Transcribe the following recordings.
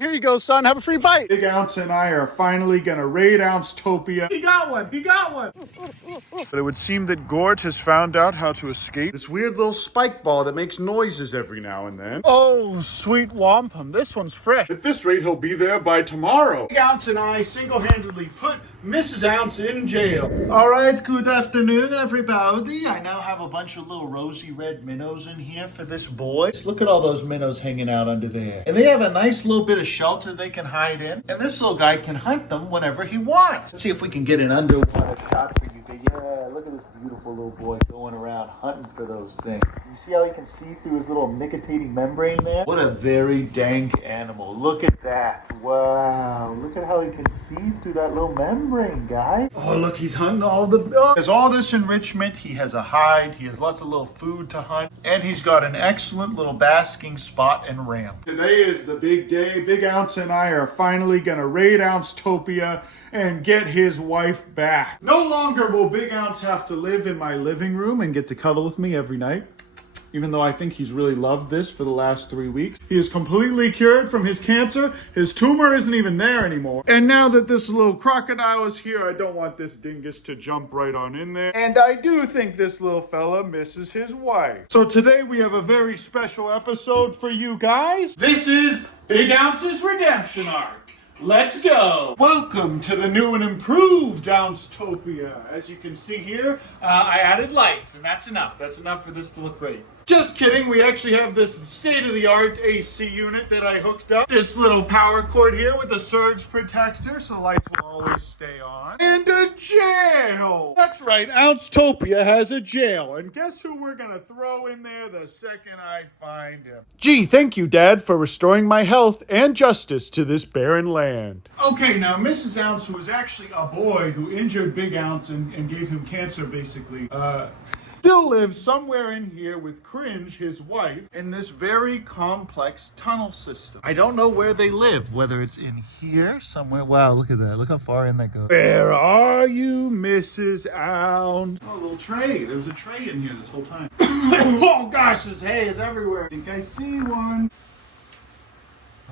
Here you go, son. Have a free bite. Big Ounce and I are finally gonna raid Ouncetopia. He got one. He got one. But it would seem that Gort has found out how to escape this weird little spike ball that makes noises every now and then. Oh, sweet wampum. This one's fresh. At this rate, he'll be there by tomorrow. Big Ounce and I single-handedly put Mrs. Ounce in jail. All right, good afternoon, everybody. I now have a bunch of little rosy red minnows in here for this boy. Look at all those minnows hanging out under there. And they have a nice little bit of shelter they can hide in. And this little guy can hunt them whenever he wants. Let's see if we can get an underwater shot for you. Yeah, look at this beautiful little boy going around hunting for those things. You see how he can see through his little nicotine membrane there? What a very dank animal. Look at that. Wow. Look at how he can see through that little membrane, guy. Oh, look, he's hunting all the... He has all this enrichment. He has a hide. He has lots of little food to hunt. And he's got an excellent little basking spot and ramp. Today is the big day. Big Ounce and I are finally gonna raid Ouncetopia and get his wife back. No longer will Big Ounce have to live in my living room and get to cuddle with me every night. Even though I think he's really loved this for the last 3 weeks. He is completely cured from his cancer. His tumor isn't even there anymore. And now that this little crocodile is here, I don't want this dingus to jump right on in there. And I do think this little fella misses his wife. So today we have a very special episode for you guys. This is Big Ounce's redemption arc. Let's go. Welcome to the new and improved Ouncetopia. As you can see here, I added lights, and that's enough. That's enough for this to look great. Just kidding. We actually have this state-of-the-art AC unit that I hooked up. This little power cord here with a surge protector, so the lights will always stay on. And a jail. That's right. Ouncetopia has a jail. And guess who we're going to throw in there the second I find him? Gee, thank you, Dad, for restoring my health and justice to this barren land. Okay, now Mrs. Ounce was actually a boy who injured Big Ounce and gave him cancer, basically. Still lives somewhere in here with Cringe, his wife, in this very complex tunnel system. I don't know where they live, whether it's in here somewhere. Wow, look at that. Look how far in that goes. Where are you, Mrs. Ounce? Oh, a little tray. There was a tray in here this whole time. Oh gosh, this hay is everywhere. I think I see one.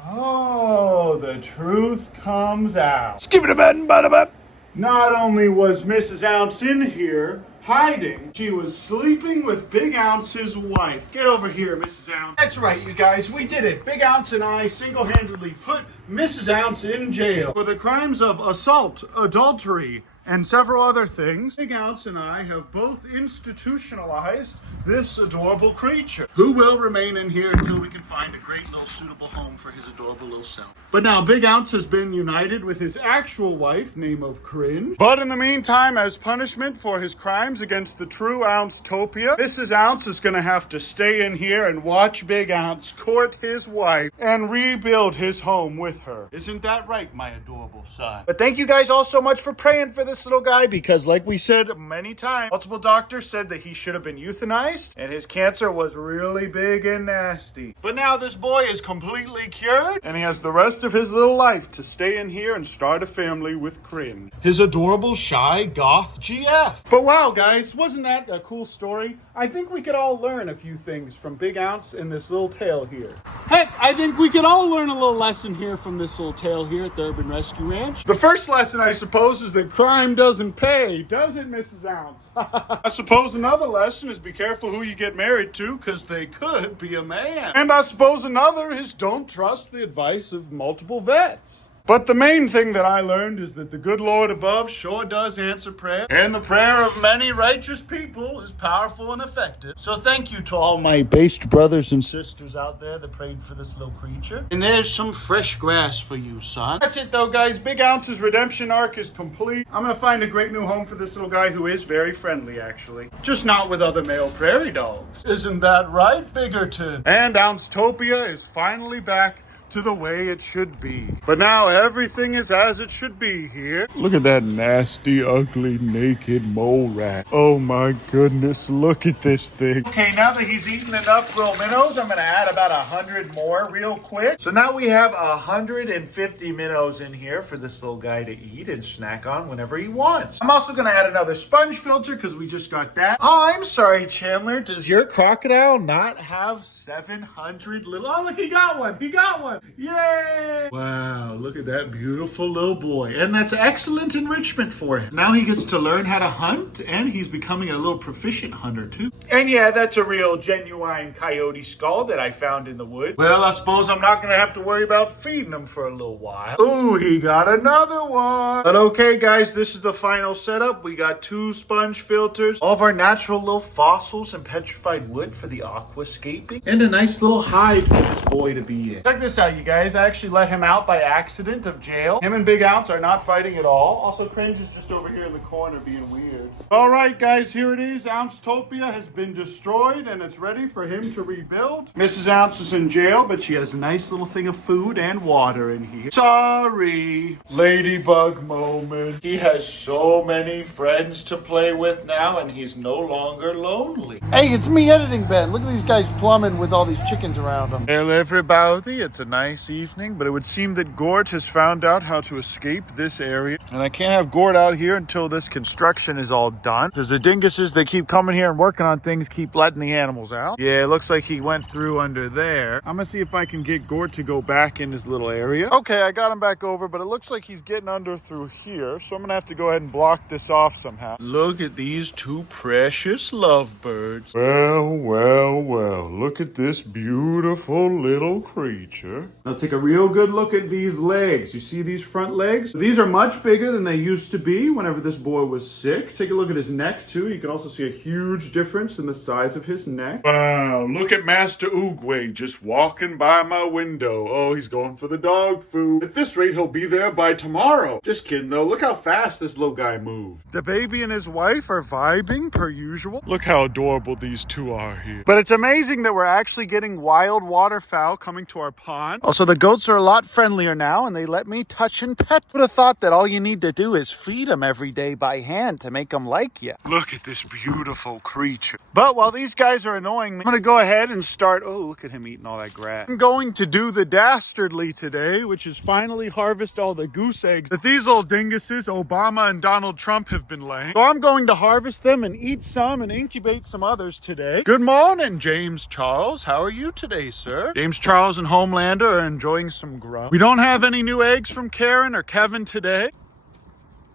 Oh, the truth comes out. Skip it a button, bada. Not only was Mrs. Ounce in here hiding, she was sleeping with Big Ounce's wife. Get over here, Mrs. Ounce. That's right, you guys. We did it. Big Ounce and I single-handedly put Mrs. Ounce in jail for the crimes of assault, adultery, and several other things. Big Ounce and I have both institutionalized this adorable creature, who will remain in here until we can find a great little suitable home for his adorable little self. But now Big Ounce has been united with his actual wife, name of Cringe. But in the meantime, as punishment for his crimes against the true Ouncetopia, Mrs. Ounce is gonna have to stay in here and watch Big Ounce court his wife and rebuild his home with her. Isn't that right, my adorable son? But thank you guys all so much for praying for this little guy, because like we said many times, multiple doctors said that he should have been euthanized and his cancer was really big and nasty. But now this boy is completely cured and he has the rest of his little life to stay in here and start a family with Cringe, his adorable shy goth GF. But wow, guys, wasn't that a cool story? I think we could all learn a few things from Big Ounce in this little tale here. Heck, I think we could all learn a little lesson here from this little tale here at the Urban Rescue Ranch. The first lesson, I suppose, is that crime doesn't pay, does it, Mrs. Ounce? I suppose another lesson is be careful who you get married to, because they could be a man. And I suppose another is don't trust the advice of multiple vets. But the main thing that I learned is that the good Lord above sure does answer prayer. And the prayer of many righteous people is powerful and effective. So thank you to all my based brothers and sisters out there that prayed for this little creature. And there's some fresh grass for you, son. That's it though, guys. Big Ounce's redemption arc is complete. I'm gonna find a great new home for this little guy who is very friendly, actually. Just not with other male prairie dogs. Isn't that right, Biggerton? And Ouncetopia is finally back to the way it should be. But now everything is as it should be here. Look at that nasty, ugly, naked mole rat. Oh my goodness, look at this thing. Okay, now that he's eaten enough little minnows, I'm gonna add about 100 more real quick. So now we have 150 minnows in here for this little guy to eat and snack on whenever he wants. I'm also gonna add another sponge filter because we just got that. Oh, I'm sorry, Chandler. Does your crocodile not have 700 little... Oh, look, he got one. He got one. Yay! Wow, look at that beautiful little boy. And that's excellent enrichment for him. Now he gets to learn how to hunt, and he's becoming a little proficient hunter too. And yeah, that's a real genuine coyote skull that I found in the woods. Well, I suppose I'm not gonna have to worry about feeding him for a little while. Ooh, he got another one. But okay, guys, this is the final setup. We got 2 sponge filters, all of our natural little fossils and petrified wood for the aquascaping, and a nice little hide for this boy to be in. Check this out, you guys. I actually let him out by accident of jail. Him and Big Ounce are not fighting at all. Also, Cringe is just over here in the corner being weird. All right, guys, here it is. Ouncetopia has been destroyed, and it's ready for him to rebuild. Mrs. Ounce is in jail, but she has a nice little thing of food and water in here. Sorry. Ladybug moment. He has so many friends to play with now, and he's no longer lonely. Hey, it's me, Editing Ben. Look at these guys plumbing with all these chickens around them. Hello, everybody. It's a nice evening, but it would seem that Gort has found out how to escape this area, and I can't have Gort out here until this construction is all done, because the dinguses, they keep coming here and working on things, keep letting the animals out. Yeah, it looks like he went through under there. I'm gonna see if I can get Gort to go back in his little area. Okay, I got him back over, but it looks like he's getting under through here, so I'm gonna have to go ahead and block this off somehow. Look at these 2 precious lovebirds. Well, well, well, look at this beautiful little creature. Now take a real good look at these legs. You see these front legs? These are much bigger than they used to be whenever this boy was sick. Take a look at his neck too. You can also see a huge difference in the size of his neck. Wow, look at Master Oogway just walking by my window. Oh, he's going for the dog food. At this rate, he'll be there by tomorrow. Just kidding though. Look how fast this little guy moved. The baby and his wife are vibing per usual. Look how adorable these 2 are here. But it's amazing that we're actually getting wild waterfowl coming to our pond. Also, the goats are a lot friendlier now, and they let me touch and pet. Would have thought that all you need to do is feed them every day by hand to make them like you. Look at this beautiful creature. But while these guys are annoying me, I'm gonna go ahead and start. Oh, look at him eating all that grass. I'm going to do the dastardly today, which is finally harvest all the goose eggs that these little dinguses, Obama and Donald Trump, have been laying. So I'm going to harvest them and eat some and incubate some others today. Good morning, James Charles. How are you today, sir? James Charles and Homelander are enjoying some grub. We don't have any new eggs from Karen or Kevin today.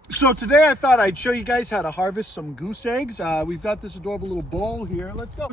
So today I thought I'd show you guys how to harvest some goose eggs. We've got this adorable little bowl here. Let's go.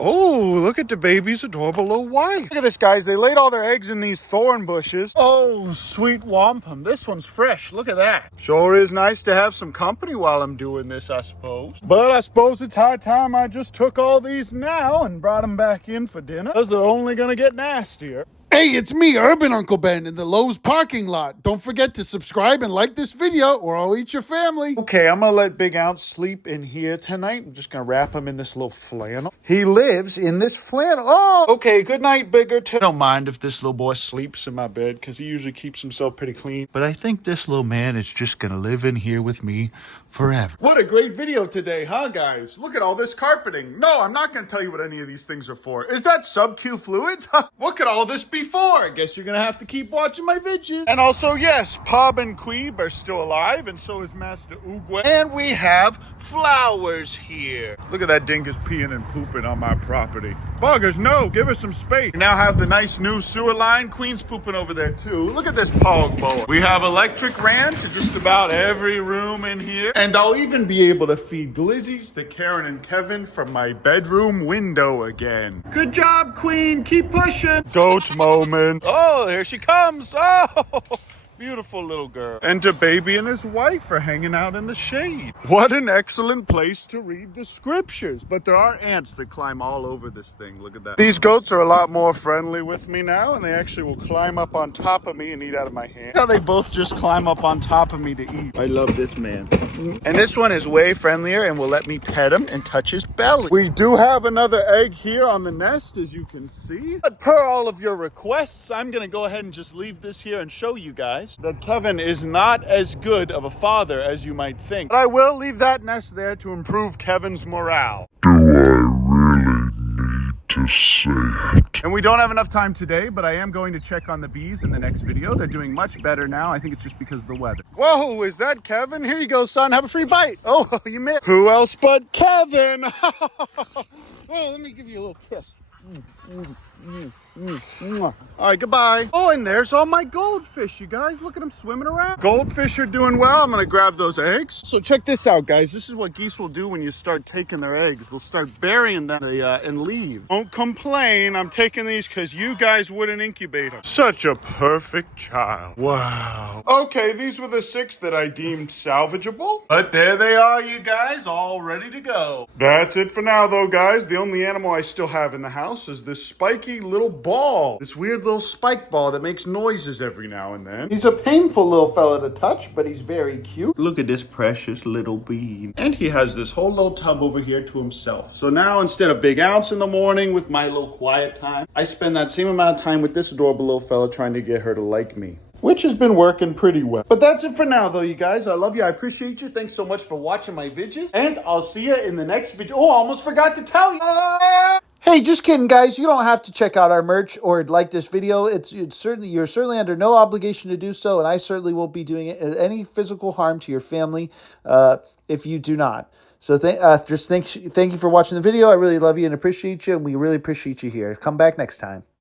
Oh, look at the baby's adorable little wife. Look at this, guys. They laid all their eggs in these thorn bushes. Oh, sweet wampum. This one's fresh. Look at that. Sure is nice to have some company while I'm doing this, I suppose. But I suppose it's high time I just took all these now and brought them back in for dinner, because they're only going to get nastier. Hey, it's me, Urban Uncle Ben, in the Lowe's parking lot. Don't forget to subscribe and like this video, or I'll eat your family. Okay, I'm gonna let Big Ounce sleep in here tonight. I'm just gonna wrap him in this little flannel. He lives in this flannel. Oh, okay, good night, Bigger. I don't mind if this little boy sleeps in my bed, because he usually keeps himself pretty clean. But I think this little man is just gonna live in here with me forever. What a great video today, huh, guys? Look at all this carpeting. No, I'm not gonna tell you what any of these things are for. Is that sub-Q fluids? What could all this be for? I guess you're gonna have to keep watching my videos. And also, yes, Pob and Queeb are still alive, and so is Master Oogway. And we have flowers here. Look at that dingus peeing and pooping on my property. Buggers, no, give her some space. We now have the nice new sewer line. Queen's pooping over there too. Look at this pog boy. We have electric ran to just about every room in here. And I'll even be able to feed glizzies to Karen and Kevin from my bedroom window again. Good job, Queen. Keep pushing. Goat moment. Oh, here she comes. Oh, beautiful little girl. And the baby and his wife are hanging out in the shade. What an excellent place to read the scriptures. But there are ants that climb all over this thing. Look at that. These goats are a lot more friendly with me now, and they actually will climb up on top of me and eat out of my hand. How they both just climb up on top of me to eat. I love this man. And this one is way friendlier and will let me pet him and touch his belly. We do have another egg here on the nest, as you can see. But per all of your requests, I'm gonna go ahead and just leave this here and show you guys that Kevin is not as good of a father as you might think. But I will leave that nest there to improve Kevin's morale. Do I really need to Just say it. And we don't have enough time today, but I am going to check on the bees in the next video. They're doing much better now. I think it's just because of the weather. Whoa, is that Kevin? Here you go, son. Have a free bite. Oh, you missed. Who else but Kevin? Oh, let me give you a little kiss. All right, goodbye. Oh, and there's all my goldfish, you guys. Look at them swimming around. Goldfish are doing well. I'm gonna grab those eggs. So check this out, guys. This is what geese will do when you start taking their eggs. They'll start burying them and leave. Don't complain. I'm taking these because you guys wouldn't incubate them. Such a perfect child. Wow. Okay, these were the 6 that I deemed salvageable. But there they are, you guys, all ready to go. That's it for now, though, guys. The only animal I still have in the house is this spiky little ball. This weird little spike ball that makes noises every now and then. He's a painful little fella to touch, but he's very cute. Look at this precious little bean. And he has this whole little tub over here to himself. So now instead of Big Ounce in the morning with my little quiet time, I spend that same amount of time with this adorable little fella trying to get her to like me. Which has been working pretty well. But that's it for now, though, you guys. I love you. I appreciate you. Thanks so much for watching my videos. And I'll see you in the next video. Oh, I almost forgot to tell you. Hey, just kidding, guys. You don't have to check out our merch or like this video. You're certainly under no obligation to do so, and I certainly won't be doing any physical harm to your family if you do not. So thank you for watching the video. I really love you and appreciate you, and we really appreciate you here. Come back next time.